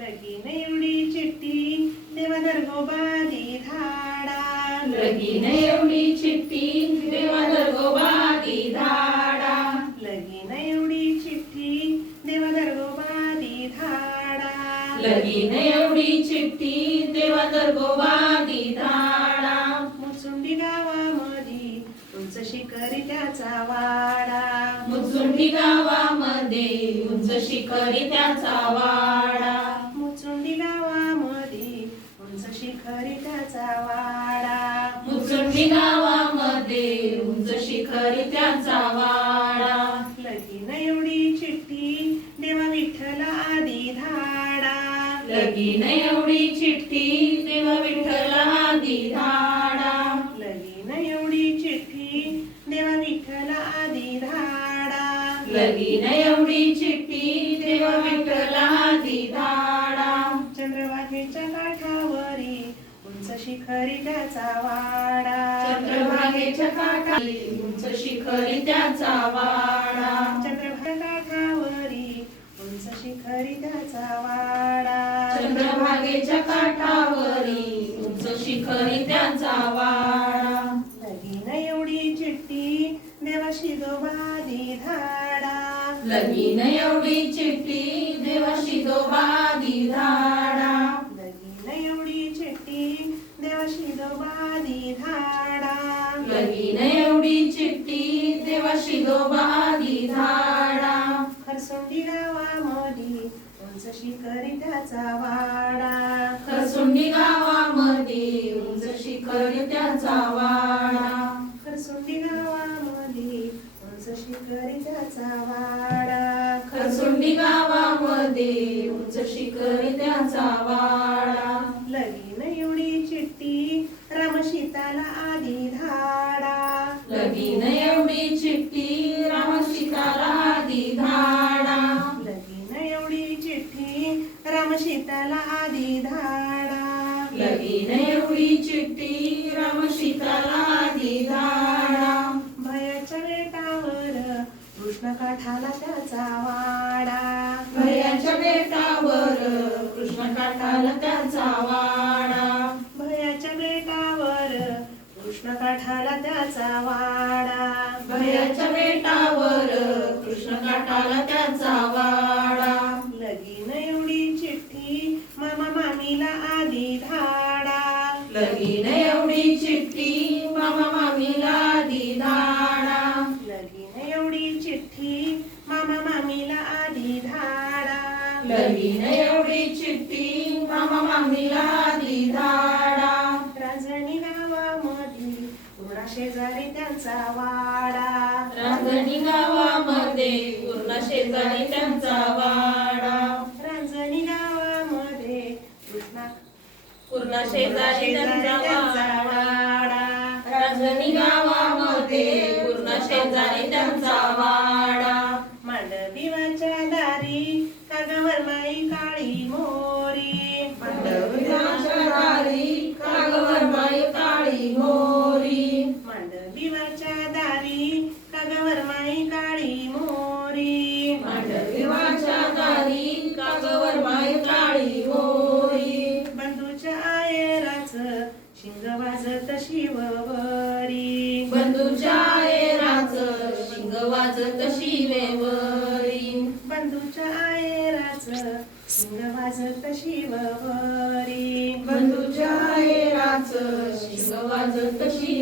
लगीन एवढी चिठ्ठी देवा दर्गोबा दी धाडा. लगीन एवढी चिठ्ठी देवा दर्गोबा दी धाडा. लगीन एवढी चिठ्ठी देवा दर्गोबा दी धाडा. लगीन एवढी चिठ्ठी देवा दर्गोबा दी धाडा. मुचुंडी गावामध्ये उंच शिखरी त्याचा वाडा. मुचुंडी गावामध्ये उंच शिखरी त्याचा वाडा. मुचुंडी गावामध्ये उंच शिखरी त्याचा वाडा. मुचुंडी गावामध्ये उंच शिखरी त्याचा वाडा. लगीन एवढी चिठ्ठी देवा विठ्ठल आदी धाडा. लगीन एवढी चिठ्ठी देवा विठ्ठल आदी धाडा. लगीन एवढी चिठ्ठी देवा विठ्ठल आदी धाडा. लगीन एवढी चिठ्ठी देवा विठ्ठल आदी धाडा. चंद्रभागेच्या काठावरी उंच शिखरी त्याचा वाडा. चंद्रभागेच्या काठावरी उंच शिखरी त्याचा वाडा. चंद्रभागा काठावरी उंच शिखरी त्याचा वाडा. चंद्रभागेच्या काठावरी उंच शिखरी त्याचा वाडा. लगीन एवढी चिठ्ठी देवा शिदोबा दी धाडा. लगीन एवढी चिठ्ठी देवा शिदोबा दी धाडा. लगीन एवढी चिठ्ठी देवा शिदोबा दी धाडा. लगीन एवढी चिठ्ठी देवा शिदोबा दी धाडा. खरसुंडी गावामध्ये उंच शिखरी त्याचा वाडा. खरसुंडी गावामध्ये उंच शिखरी त्याचा वाडा. खरसुंडी गावामध्ये उंच शिखरी त्याचा वाडा. खरसुंडी गावामध्ये उंच शिखरी त्याचा वाडा. लगीन एवढी चिठ्ठी राम सीताला आधी धाडा. लगीन एवढी चिठ्ठी राम सीताला आधी धाडा. लगीन एवढी चिठ्ठी राम सीताला आधी धाडा. लगीन एवढी चिठ्ठी राम सीताला आधी धाडा. भयाच्या बेटावर कृष्ण काठाला त्याचा वाडा. भयाच्या बेटावर कृष्ण काठाला त्याचा वाडा. भयाच्या बेटावर कृष्ण काठाला त्याचा वाडा. भयाच्या बेटावर कृष्ण काठाला त्याचा वाडा. लगीन एवढी चिठ्ठी मामा मामीला आधी धाडा. लगीन एवढी चिठ्ठी मामा मामीला आधी धाडा. लगीन एवढी चिठ्ठी मामा मामीला आधी धाडा. लगीन एवढी चिठ्ठी मामा मामीला आधी धाडा. रांजणी गावामध्ये पूर्णा शेजारी त्यांचा वाडा. रांजणी गावामध्ये पूर्ण शेजारी त्यांचा वाडा. रांजणी गावामध्ये कृष्णा पूर्ण शेजारी त्यांचा वाडा. रांजणी गावामध्ये पूर्ण शेजारी त्यांचा वाडा. मांडविवाच्या दारी कागवर माई काळी मोरी. मांडविवाच्या दारी कागवर बाई काळी मोरी. मांडविवाच्या दारी कागवर माई काळी मोरी. मांडविवाच्या दारी कागवर बाई काळी मोरी. बंधूच्या आयराच शिंग वाजत शिववरी. बंधूच्या आयराच शिंग वाजत शिवेवरी. बंधूच्या आयराच शिंग वाजत शिववरी. बंधूच्या आयराच शिंग वाजत शिवेवरी.